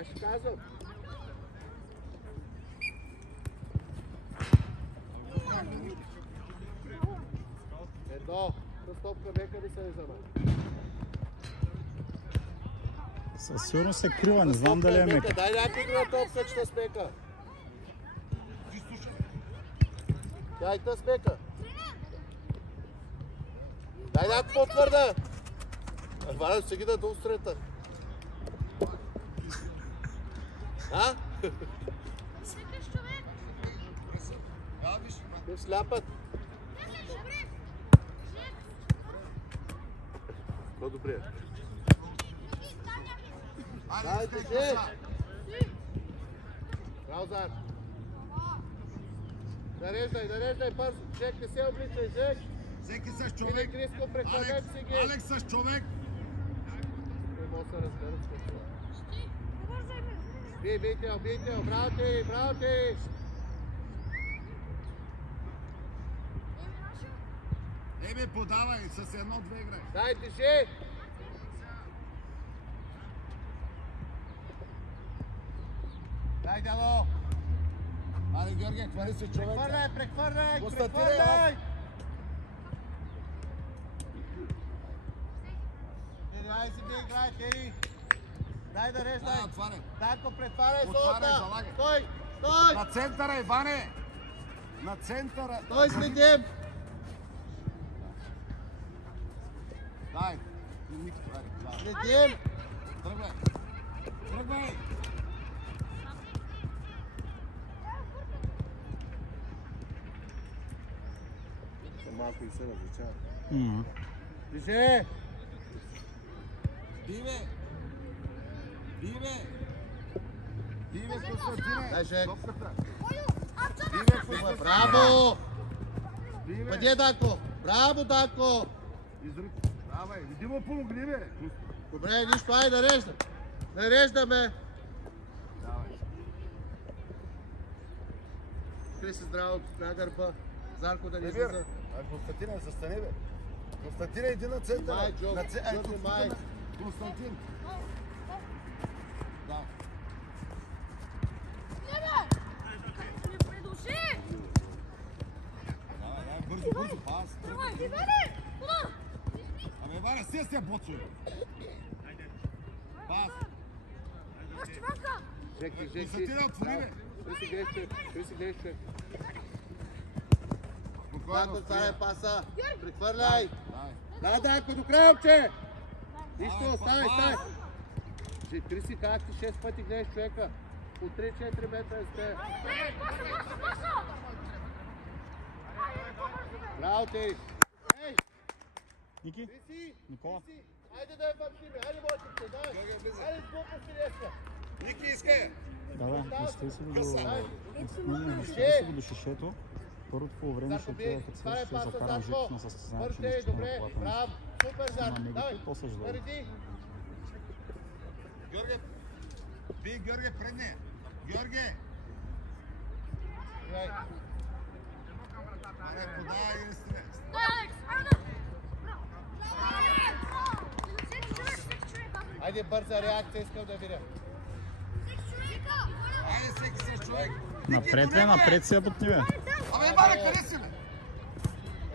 Аз ще казвам. Едно. Стопка нека да се взема. Със сигурност е крива, не знам дали е мека. Дай някой друга топка, че да смека. Дай та смека. Дай някой по-твърда. Валя ще ги да до устрета. А? Не сляпат. По-добре. Дайте же! Раузар! Нареждай бързо! Жек, не се обличай, Жек! Всеки с човек! Криско, прехванете си ги! Алекс с човек! Не мога да се разберат с това. Бител! Браво ти! Еми, подавай с едно-две играй. Дай, държи! Дай, Дало! Аре, Георгия, хвали се човека. Прехвърляй! Дай си ги играй, Тери! Дай да реждай! Отваряй! Данко, претваряй Отваряй, зоната! залагай! Стой! На центъра, Иване! На центъра! Стой, следим! Дай! Следим! Тръгвай! Малко и се различава. Движи! Диве, Константине! Дай, Жек! Диве, Браво! Къде, Данко? Браво, Данко! Давай, иди му помогни, бе! Добре, нищо, ай, нареждаме! Криси здраво на гърба, Зарко да не излиза. Константине, застани, бе! Константине, иди на центъра! Май, Джо, май! Константин! Да. Бързо, пас! Ами, Валя, се боцуй! Пас! Жеки! Константине, отвори, бе! Криси грешче! Спокойно, Данко, това е паса! Прехвърляй! дай! Да, Данко, до края, момче! Нищо, ставай! Криси, как ти 6 пъти гледаш човека? По 3-4 метра сте. Браво ти! Ей! Ники? Никола? Айде да я бързиме! Айде, мойчите, дай! Айде, с глупости днеска! Ники, искай! Да, изтри си го до шишето. Първото по време ще отида, като се закарам жив на състезание, че нещо добре, браво! Супер, Зарко! Давай! Нареди! Георге! Би, Георге, предни! Георге! Аре, подай и стреля! Айде, бърза реакция, искам да видя. Айде, всеки с човек! Напред си я бутни, бе! Абе, Маре, къде си, бе?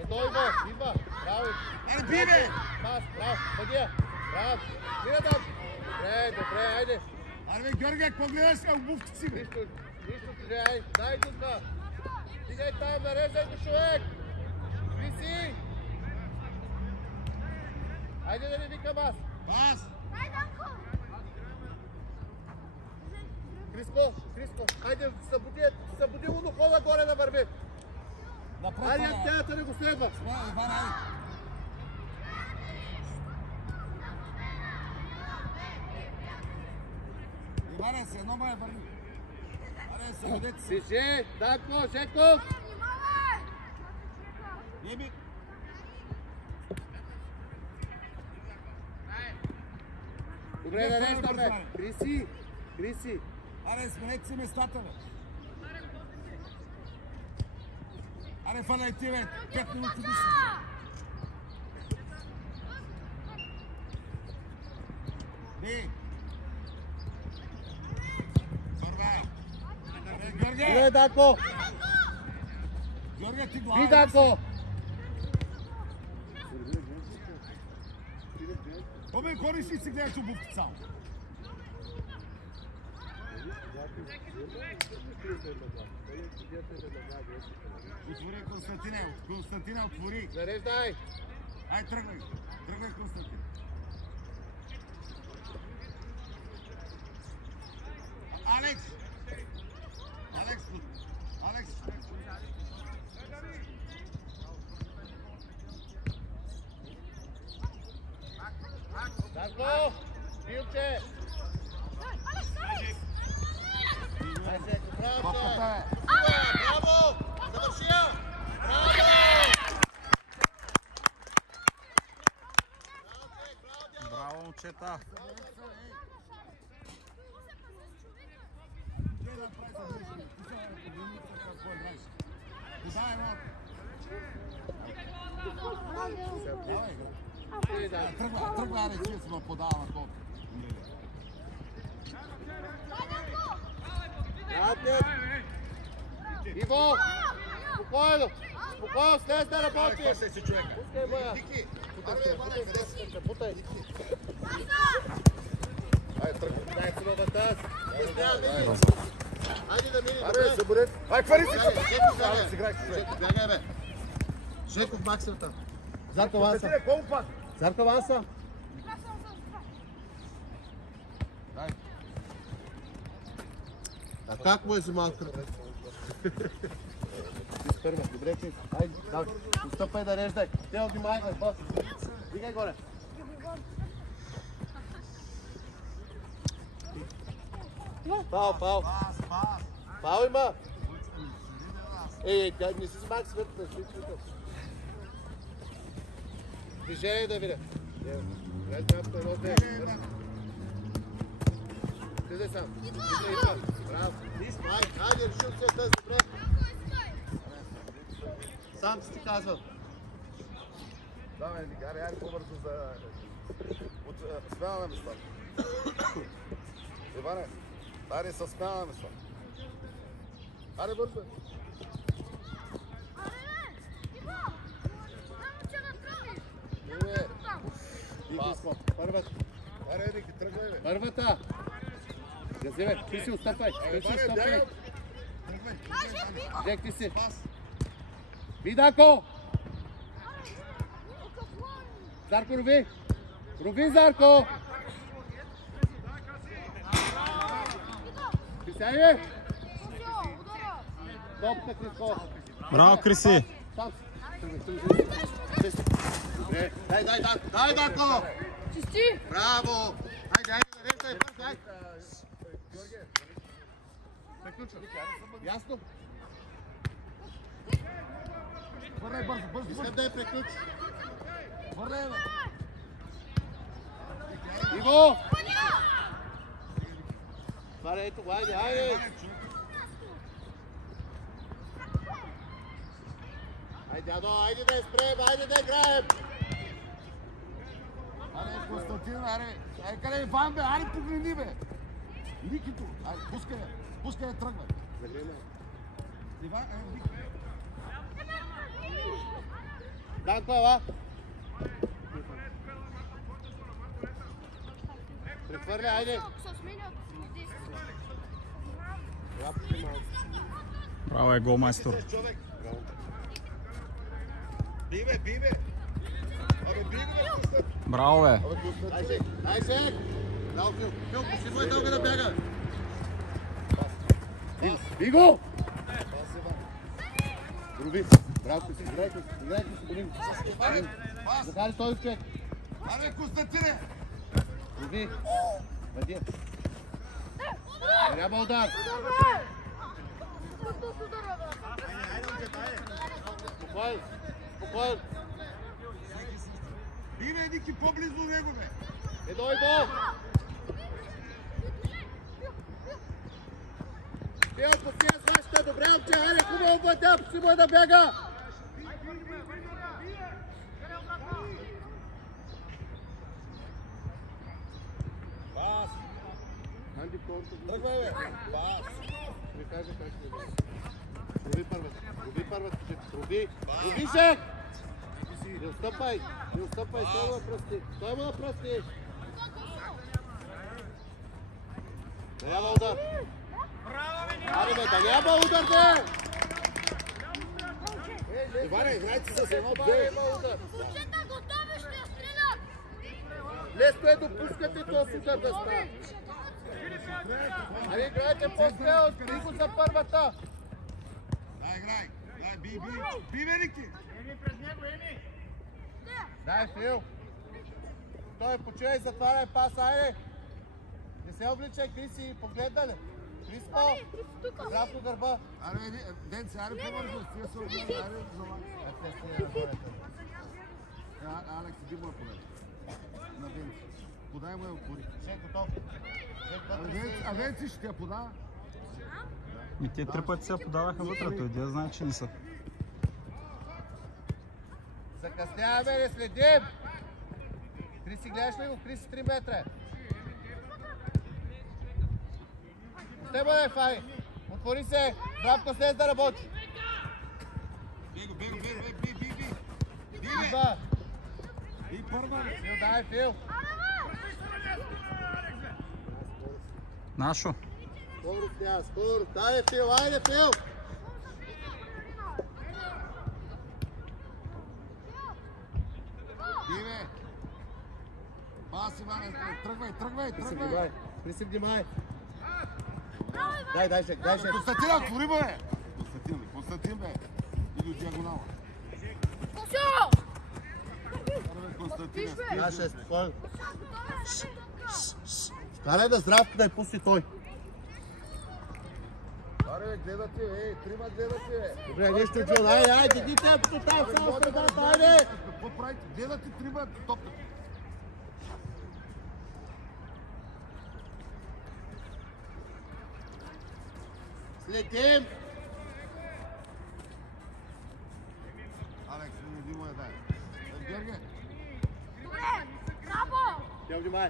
Едно идва! Браво! Айде, би, бе! Пас, браво! Съдия! Браво! Мира там! Добре, айде! Аре, бе, Георге, какво гледаш, обувки си, бе? Нищо, айде! Дай тука! Стигай там, нареждай го човек! Криси! Айде да не викам аз! Пас! Криско! Айде, събуди го, но хода горе да върви! Айде, тялата не го следва! Иван, айде! Иване, се едно ме върви! Аре, се водете се! Движи! Данко, Жеков! Еби! Добре, нареждаме! Криси! Аре, сменете си местата, бе! Аре, фадай ти, бе! 5 минути души! Би! Иде, Дарко! Георгия, ти Ви, глава. Дарко! Обе, хори си си гледаш обувки само. Отвори, Константине. Константине, отвори. Зареждай! Ай, тръгвай. Тръгвай, Константин. Алекс! Алекс! Алекс! Дарко! Билче! Айзек, браво! Топката е. Браво! Завърши я! Браво! Браво, момчета! Тръгва, Алекс, че сме подава на код. Иво! Спокойно! Спокойно, слез да работиш! Пускай си човека. Пускай, моя! Ники, Бутай! Ай, тръгва. Дай си лобата! Хайде да мини! Аре, заборят. Ай, хвали си! Бягай, Играй си, човек. бягай, бе! Жеков максимата! Зарко Ванса! Зарко Ванса! Дай. А как му е за малко? Първа, добре ти. Айде, давай. Отстъпай да реждай. Те ги майхай, бос. Дигай горе. Пау, пау. Пау има. Ей, не си смак свъртна, движение да видя. Слизай сам. Браво. Хайде, решил се тази, добре. Сам си ти казвам. Давай, Ники, аре, по-бързо за... Смяна на места. Иване, аре, със смяна на места. Аре, бързо. Първата. Аре, Ники, тръгвай, бе. Първата. Гази, бе. Ти си отстъпай. Ти си отстъпай. Жек, ти си. Пас. Видако! Зарко, рови! Рови, Зарко! Присяй, бе! Топка, Криско! Браво, Криси! Там си. Добре. Дай, Дарко! Чисти! Браво! Хайде, нареждай, бързо, хайде! Приключвам. Ясно? Върнай, бързо. Искам да я приключи. Върнай, бе. Иво! Варе, ето, хайде! Хайде, дядо, хайде да я спрем, хайде да играем! Аре, Константин, аре. Ай, къде е Иван, бе? Аре, погледни, бе. Никито. Ай, пускай, бе. Пускай, бе, тръгвай. Иван, Ники. Данко, ела! Прехвърля, хайде! Браво е голмайстор! Би, бе. Абе, би, бе, Браво бе! Айзек! Дал, Фил, си му е дълга да бяга! Биго! Руби! Браво, си, играйте си, Болин! Захари този човек! Аре, Константине! Руби! Въди! Няма удар! Спокойно! Би, бе, Ники, по-близо до него, бе. Идо! Ти отпусти с вашата, добре, момче, хайде, хубаво бъде, си му да бяга! Анди Порто. Тръгвай, бе! Пас! Ми кажа как ще бъде. Проби първата. Проби. Проби се! Не отстъпай. Той му на пръсти. Да няма удар. Аре бе, да няма удар, бе! Иване, играйте с едно Това две. има удар. Момчета, готови, ще я стрелят! Лесно е допускате този удар да става. Аре, играйте по-смело. Скри го за първата. Да, играй. Би, Велики! Дай, Фил. Той почивай, затваряй пас, айде. Не се обличай, Криси, погледнали. Криспо, здрав до гърба. Аре, Денци, аре по-бързо. Стига се обърна, аре, Алекс, иди му я подай. На Денци. Подай му я отбори. Шек, готов. А Денци ще я подава. И те 3 пъти се подаваха вътре, той идея знае, че не са. Закъсняваме, не следим. Криси, гледаш ли го? Криси 3 метра. Още бъде, Фай. Отвори се. Здравко слез да работи. Би. Ива. И първа. Фил, дай, Фил. Нашо. Скоро. Дай, Фил, айде, Фил. Биве! Пас, Иване, тръгвай! Криси, внимай. Дай, Шек. Константин, отвори, бе! Константин, бе! Или от диагонала. Косо! Константин, Наша е спокойно. Карай да Здравко да я пусти той. Аре, гледате, 3 гледате, бе! Добре, нищо, Джон. Айде, иди темпото там, само средата, айде! Какво правите? Гледате 3 топката. Следим! Алекс, не иди му я дай. Герге! Добре! Браво! Тя внимай.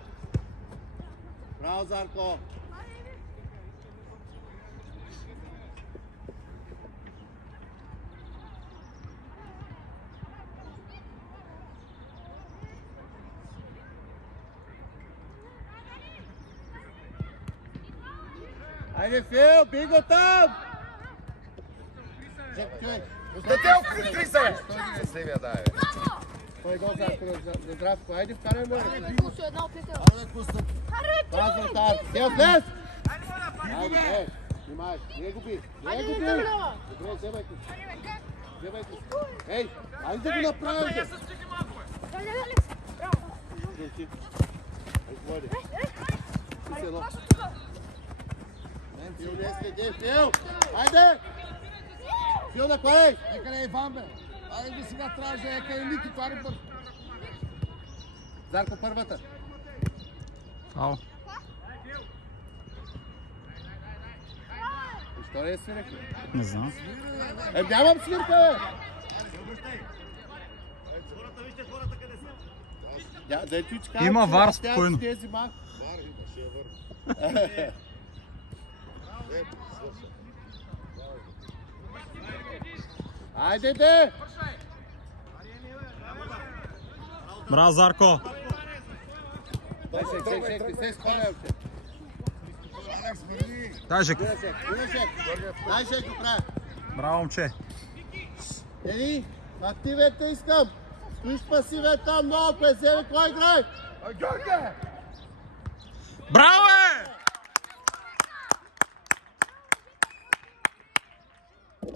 Браво, Зарко. Айде, Фил, би го там! Чакай. Константин, откри се! Щастливия дай, бе! Той го за Здравко. Айде, вкарай му. Косо, една опита. Аре, Константин! Пазва там. Тел, влез! Айде, внимай. Не го би. Добре, вземайте. Ей, айде да го направите. Браво! Айде, Фил, не следи, Фил! Айде! Фил, накладай! Нека не е Иван, бе! Айде би сега трябваше да е къде Ники, това не бързо. Зарко, първата. Фаул. И що не е свирехме? Не знам. Нямам свирка, бе! Да ти кажа, Има че вар, тя спокойно. тези мах. Вар, ще я върна. Айде, де! Браво, Зарко! Шек, не се спомня още. Алекс, върни! Дай, Жек. Дай, Шек, го прави. Браво, момче. Ели, активете искам. Стоиш пасивен там, много пресели, кой играй? Георге! Браво, бе!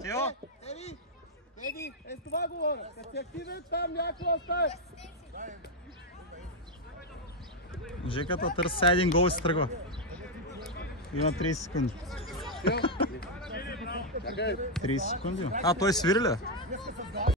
Тио? Еди, с това говоря. Като си активен там, някой остави. Жеката търси сега един гол и се тръгва. Има 30 секунди. Чакай. 30 секунди. А, той свири ли?